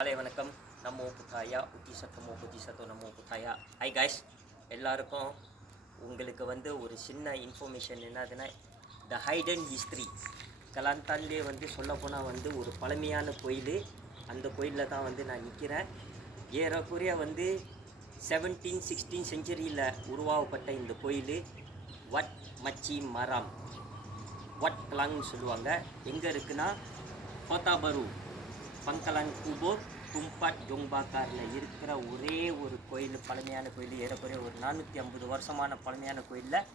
காலை வணக்கம். நமோ புத்தாயா உத்தி சத்தமோ புத்தி சத்தோ நமோ புத்தாயா. ஹாய் காய்ஸ், எல்லாருக்கும் உங்களுக்கு ஒரு சின்ன இன்ஃபர்மேஷன் என்னதுன்னா, த ஹைடன் ஹிஸ்ட்ரி கலாந்தான்லேயே சொல்லப்போனால் ஒரு பழமையான கோயில். அந்த கோயிலில் தான் நான் நிற்கிறேன். ஏறக்குறைய 17th-16th செஞ்சுரியில் உருவாக்கப்பட்ட இந்த கோயில் வட் மச்சி மரம் வட் கலாங்னு சொல்லுவாங்க. எங்கே இருக்குன்னா கோத்தா பரு பங்கலாங் குபோ தும்பாட் ஜோங்பாக்காரில் இருக்கிற ஒரே ஒரு கோயில், பழமையான கோயில். ஏறக்குறைய ஒரு 450 வருஷமான பழமையான கோயிலில்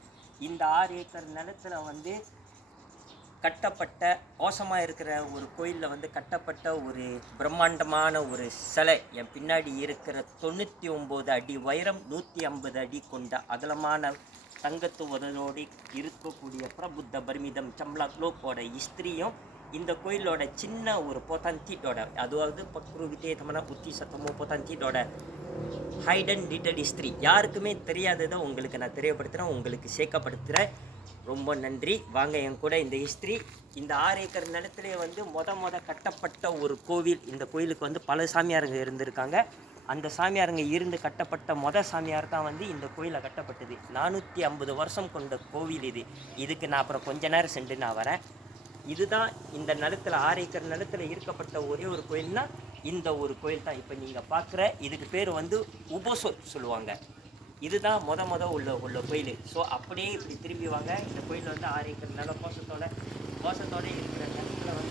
இந்த 6 ஏக்கர் நிலத்தில் கட்டப்பட்ட மோசமாக இருக்கிற ஒரு கோயிலில் கட்டப்பட்ட ஒரு பிரம்மாண்டமான ஒரு சிலை. என் பின்னாடி இருக்கிற 99 அடி உயரம், 150 அடி கொண்ட அகலமான தங்கத்து உதலோடு இருக்கக்கூடிய பிரபுத்த பர்மிதம் சம்லாக்லோக்கோட ஹிஸ்ட்ரியும் இந்த கோயிலோட சின்ன ஒரு போத்தான்தீட்டோட, அதாவது பக்ரு வித்தேதமனா புத்தி சத்தமோ போத்தான்தீட்டோட ஹைடன் டீட்டட் ஹிஸ்ட்ரி யாருக்குமே தெரியாததை உங்களுக்கு நான் தெரியப்படுத்துகிறேன், உங்களுக்கு சேர்க்கப்படுத்துகிறேன். ரொம்ப நன்றி. வாங்க என் கூட இந்த ஹிஸ்ட்ரி. இந்த 6 ஏக்கர் நிலத்திலே மொத கட்டப்பட்ட ஒரு கோவில். இந்த கோயிலுக்கு பல சாமியாருங்க இருந்திருக்காங்க. அந்த சாமியாருங்க இருந்து கட்டப்பட்ட சாமியார் தான் இந்த கோயிலை கட்டப்பட்டது. 450 வருஷம் கொண்ட கோவில் இது. இதுக்கு நான் அப்புறம் கொஞ்ச நேரம் சென்று நான் வரேன். இதுதான் இந்த நிலத்தில் 6 ஏக்கர் நிலத்தில் இருக்கப்பட்ட ஒரே ஒரு கோயில்னா இந்த ஒரு கோயில் தான். இப்போ நீங்கள் பார்க்குற இதுக்கு பேர் உபோசோர் சொல்லுவாங்க. இதுதான் மொத உள்ள கோயில். ஸோ அப்படியே இப்படி திரும்பி வாங்க. இந்த கோயில் 6 ஏக்கர் நிலம் கோஷத்தோட இருக்கிற நிலத்தில்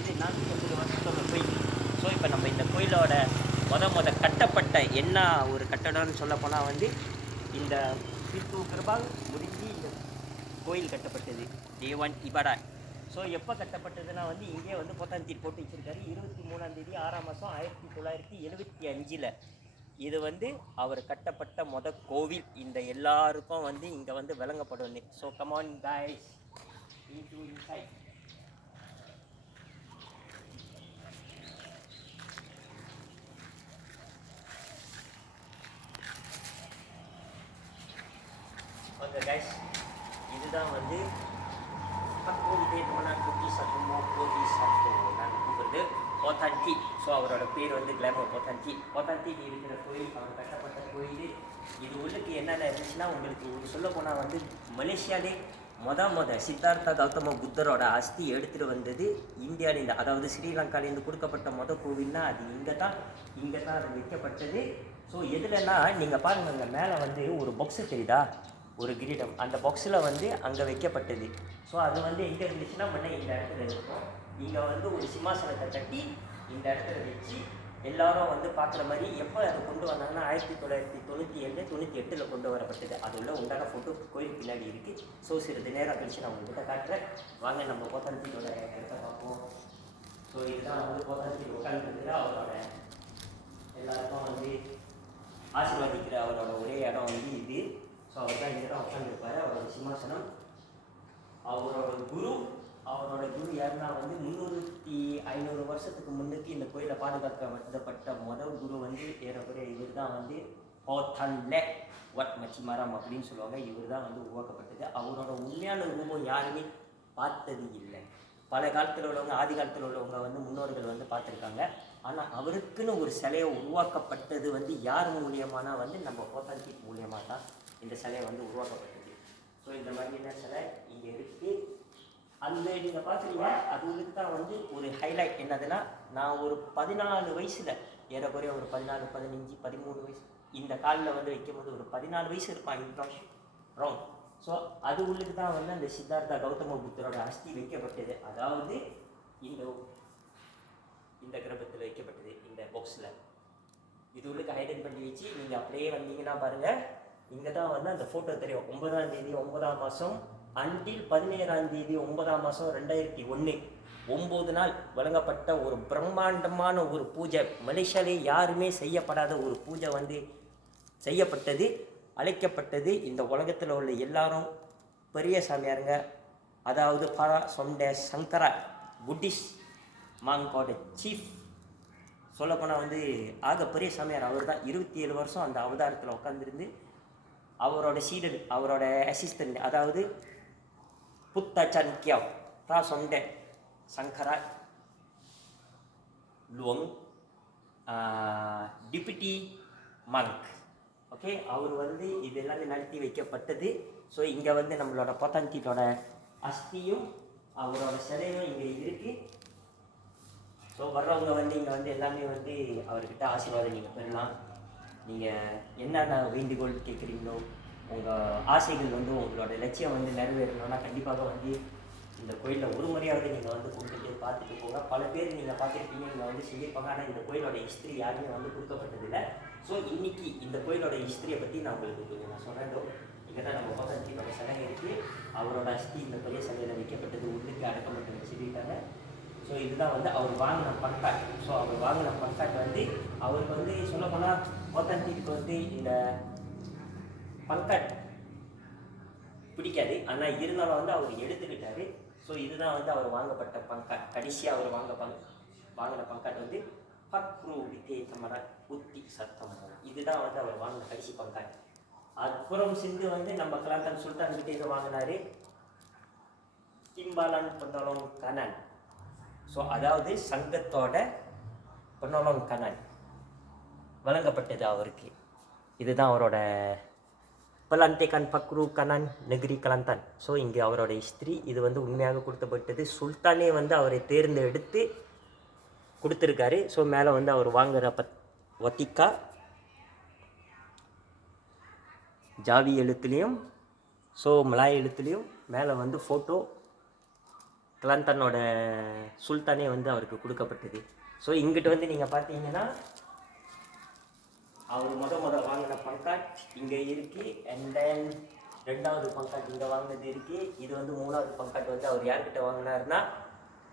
இது 450 வருஷத்தோட கோயில். ஸோ இப்போ நம்ம இந்த கோயிலோட மொத கட்டப்பட்ட என்ன ஒரு கட்டடம்னு சொல்ல போனால் இந்த பித்து கிருபால் முடிஞ்சு இந்த கோயில் கட்டப்பட்டது. தேவான் இபடா. ஸோ எப்போ கட்டப்பட்டதுன்னா இங்கே போத்தான்தீட் போட்டு வச்சுருக்காரு. 23ஆம் தேதி 6ஆம் மாதம் 1975. இது அவர் கட்டப்பட்ட கோவில். இந்த எல்லாருக்கும் இங்கே விளங்கப்படும். So come on guys, inside. Okay guys, இதுதான் புத்தி சத்தமோ போதி சத்தோ நான் கூப்பிடுறது போத்தான்தீட். ஸோ அவரோட பேர் கிளாமர் போத்தான்தீட். போத்தான்தீட் இருக்கிற கோயில், அவர் கட்டப்பட்ட கோயில். இது உள்ளுக்கு என்னென்ன இருந்துச்சுன்னா, உங்களுக்கு ஒரு சொல்ல போனால் மலேசியாலே மொத சித்தார்த்தா கௌதம புத்தரோட அஸ்தி எடுத்துகிட்டு வந்தது இந்தியாவிலேருந்து, அதாவது ஸ்ரீலங்காலேருந்து கொடுக்கப்பட்ட கோவில்னா அது இங்கே தான் அது வைக்கப்பட்டது. ஸோ எதுலன்னா நீங்கள் பாருங்கள், அங்கே மேலே ஒரு பாக்ஸு தெரியுதா, ஒரு கிரீடம். அந்த பாக்ஸில் அங்கே வைக்கப்பட்டது. ஸோ அது எங்கே இருந்துச்சுன்னா முன்னே இந்த இடத்துல இருக்கும். இங்கே ஒரு சிம்மாசனத்தை கட்டி இந்த இடத்துல வச்சு எல்லாரும் பார்க்குற மாதிரி. எப்போ அதை கொண்டு வந்தாங்கன்னா 1997-98 கொண்டு வரப்பட்டது. அது உள்ள உண்டான ஃபோட்டோ கோயில் பின்னாடி இருக்குது. ஸோ சிறிது நேரம் கழிச்சு நான் உங்கள்கிட்ட காட்டுறேன். வாங்க நம்ம போத்தான்தீட்டோட இடத்த பார்ப்போம். ஸோ இதுதான் போத்தான்தீட் உட்காந்துருக்குது. அவரோட எல்லாருக்கும் ஆசீர்வாதிக்கிற அவரோட ஒரே இடம் இது. ஸோ அவர் தான் இங்கே தான் உட்காந்துருப்பார். அவரோட சிம்மாசனம். அவரோட குரு யாருன்னா 300-500 வருஷத்துக்கு முன்னுக்கு இந்த கோயிலை பாதுகாக்க வந்தப்பட்ட குரு ஏறக்குறைய இவர் தான் போத்தான்லே வட் மச்சி மரம் அப்படின்னு சொல்லுவாங்க. இவர் தான் உருவாக்கப்பட்டது. அவரோட உண்மையான ரூபம் யாருமே பார்த்தது இல்லை. பல காலத்தில் உள்ளவங்க, ஆதி காலத்தில் உள்ளவங்க முன்னோர்கள் பார்த்துருக்காங்க. ஆனால் அவருக்குன்னு ஒரு சிலையை உருவாக்கப்பட்டது யார் மூலியமானா நம்ம போத்தான்தீட் மூலியமாக தான் இந்த சிலையை உருவாக்கப்பட்டது. ஸோ இந்த மாதிரியான சிலை இங்கே இருக்குது. அந்த நீங்கள் பார்க்குறீங்க, அது தான் ஒரு ஹைலைட் என்னதுன்னா, நான் ஒரு 14 வயசில், ஏறக்குறைய ஒரு 14, 15, 13 வயசு இந்த காலில் வைக்கும்போது ஒரு 14 வயசு இருப்பான் ரவுண்ட். ஸோ அது உள்ளுக்கு தான் அந்த சித்தார்த்தா கௌதம புத்தரோட அஸ்தி வைக்கப்பட்டது. அதாவது இந்த கிரகத்தில் வைக்கப்பட்டது, இந்த பாக்ஸில். இது உள்ளுக்கு ஹைடன் பண்ணி வச்சு நீங்கள் அப்படியே வந்தீங்கன்னா பாருங்கள், இங்கே தான் அந்த ஃபோட்டோ தெரியும். 9ஆம் தேதி 9ஆம் மாதம் அன்டில் 17ஆம் தேதி 9ஆம் மாதம் 2001 9 நாள் வழங்கப்பட்ட ஒரு பிரம்மாண்டமான ஒரு பூஜை. மலேசியாலே யாருமே செய்யப்படாத ஒரு பூஜை செய்யப்பட்டது, அழைக்கப்பட்டது. இந்த உலகத்தில் உள்ள எல்லாரும் பெரிய சாமியாருங்க, அதாவது பரா சொண்ட சங்கரா புத்திஸ்ட் மாங்கோட சீஃப் சொல்லப்போனால் ஆக பெரிய சாமியார் அவர் தான். 27 வருஷம் அந்த அவதாரத்தில் உட்காந்துருந்து அவரோட சீடன், அவரோட அசிஸ்டன்ட், அதாவது புத்தச்சன் கியாவ் பிரா சொண்ட சங்கரா லுவங் டிப்யூட்டி மங்க். ஓகே, அவர் வந்து இது எல்லாமே நடத்தி வைக்கப்பட்டது. ஸோ இங்கே வந்து நம்மளோட பொத்தான்தீட்டோட அஸ்தியும் அவரோட சிலையும் இங்கே இருக்குது. ஸோ வர்றவங்க வந்து இங்கே வந்து எல்லாமே வந்து அவர்கிட்ட ஆசீர்வாதம் நீங்கள் பெறலாம். நீங்கள் என்னென்ன வேண்டுகோள் கேட்குறீங்களோ, உங்கள் ஆசைகள் வந்து உங்களோட லட்சியம் வந்து நிறைவேறணும்னா கண்டிப்பாக வந்து இந்த கோயிலில் ஒரு முறையாவது நீங்கள் வந்து கொடுத்துட்டு பார்த்துட்டு போங்க. பல பேர் நீங்கள் பார்த்துருப்பீங்க, இங்கே வந்து சொல்லியிருப்பாங்க. ஆனால் இந்த கோயிலோட ஹிஸ்ட்ரி யாருமே வந்து கொடுக்கப்பட்டதில்லை. ஸோ இன்றைக்கி இந்த கோயிலோட ஹிஸ்ட்ரியை பற்றி நான் உங்களுக்கு கொஞ்சம் நான் சொல்கிறேன். இங்கே தான் நம்ம பொத்தான்தீட்டோட சிலை இருக்குது. அவரோட அஸ்தி இந்த பெரிய சிலையில் வைக்கப்பட்டது, உள்ளுக்கு அடக்கப்பட்டு சொல்லியிருக்காங்க. ஸோ இதுதான் வந்து அவர் வாங்கின பங்காட். ஸோ அவர் வாங்கின பங்காட் வந்து அவருக்கு வந்து சொல்லப்போனால் பொத்தான்தீட்டுக்கு வந்து இந்த பங்காட் பிடிக்காது. ஆனால் இருந்தாலும் வந்து அவர் எடுத்துக்கிட்டாரு. ஸோ இதுதான் வந்து அவர் வாங்கப்பட்ட பங்காட். கடைசியாக அவர் வாங்கின பங்காட் வந்து பக்ரு வித்தே தமர உத்தி சத்தம். இதுதான் வந்து அவர் வாங்கின கடைசி பங்காட். அப்புறம் சிந்து வந்து நம்ம கிளாந்தன் சுல்தான் கிட்டே இதை வாங்கினாரு, கிம்பாலான் பெனோலோங் கனான். ஸோ அதாவது சங்கத்தோட பெனோலோங் கனான் வழங்கப்பட்டது அவருக்கு. இதுதான் அவரோட Pelantikan Pakru Kanan Negeri Kelantan. So இங்கே அவரோட ஹிஸ்ட்ரி இது வந்து உண்மையாக கொடுக்கப்பட்டது. சுல்தானே வந்து அவரை தேர்ந்தெடுத்து கொடுத்துருக்காரு. ஸோ மேலே வந்து அவர் வாங்குகிற வத்திக்கா ஜாவி எழுத்துலேயும் ஸோ மலாய் எழுத்துலேயும் மேலே வந்து ஃபோட்டோ கிளாந்தனோட சுல்தானே வந்து அவருக்கு கொடுக்கப்பட்டது. ஸோ இங்கிட்ட வந்து நீங்கள் பார்த்தீங்கன்னா அவர் வாங்கின பங்காட் இங்கே இருக்குது. அண்ட் தென் ரெண்டாவது பங்காட் இங்கே வாங்கினது இருக்குது. இது வந்து மூணாவது பங்காட் வந்து அவர் யார்கிட்ட வாங்கினார்னா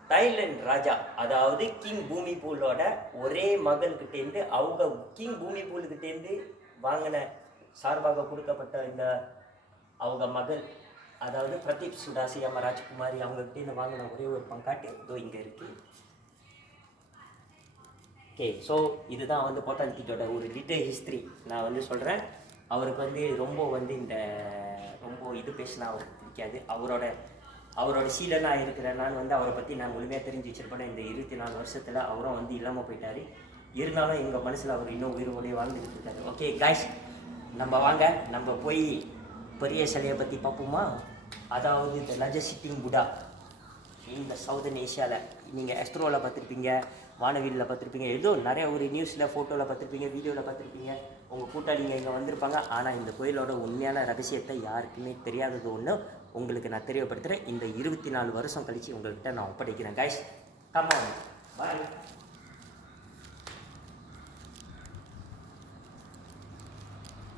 தாய்லாந்து ராஜா, அதாவது கிங் பூமிபூலோட ஒரே மகள்கிட்டேருந்து அவங்க கிங் பூமிபூல்கிட்டேருந்து வாங்கின சார்பாக கொடுக்கப்பட்ட இந்த அவங்க மகள், அதாவது பிரதீப் சுடாசி அம்மா ராஜ்குமாரி அவங்ககிட்டேருந்து வாங்கின ஒரே ஒரு பங்காட்டு இதோ இங்கே இருக்குது. ஓகே, ஸோ இதுதான் வந்து பொத்தான்தீட்டோட ஒரு டீட்டெயில் ஹிஸ்ட்ரி நான் வந்து சொல்கிறேன். அவருக்கு வந்து ரொம்ப வந்து இது பேசினா அவருக்கு பிடிக்காது. அவரோட சீலனாக இருக்கிற நான் வந்து அவரை பற்றி நான் முழுமையாக தெரிஞ்சு வச்சுருப்பேன். இந்த 24 வருஷத்தில் அவரும் வந்து இல்லாமல் போயிட்டார். இருந்தாலும் எங்கள் மனசில் அவர் இன்னும் உயிரோடய வாழ்ந்துக்கிட்டு இருக்காரு. ஓகே காய்ஸ், நம்ம வாங்க நம்ம போய் பெரிய சிலையை பற்றி பார்ப்போமா? அதாவது இந்த லார்ஜஸ்ட் சிட்டிங் புடா இந்த சவுதர்ன் ஏஷியாவில். நீங்கள் எஸ்ட்ரோவில் பார்த்துருப்பீங்க, வானவில்லில் பார்த்துருப்பீங்க, ஏதோ நிறைய ஒரு நியூஸில் ஃபோட்டோவில் பார்த்துருப்பீங்க, வீடியோவில் பார்த்துருப்பீங்க, உங்கள் கூட்டாளிங்க இங்கே வந்திருப்பாங்க. ஆனால் இந்த கோயிலோட உண்மையான ரகசியத்தை யாருக்குமே தெரியாதது ஒன்று உங்களுக்கு நான் தெரியப்படுத்துகிறேன். இந்த 24 வருஷம் கழித்து உங்கள்கிட்ட நான் ஒப்படைக்கிறேன். Guys, come on, bye.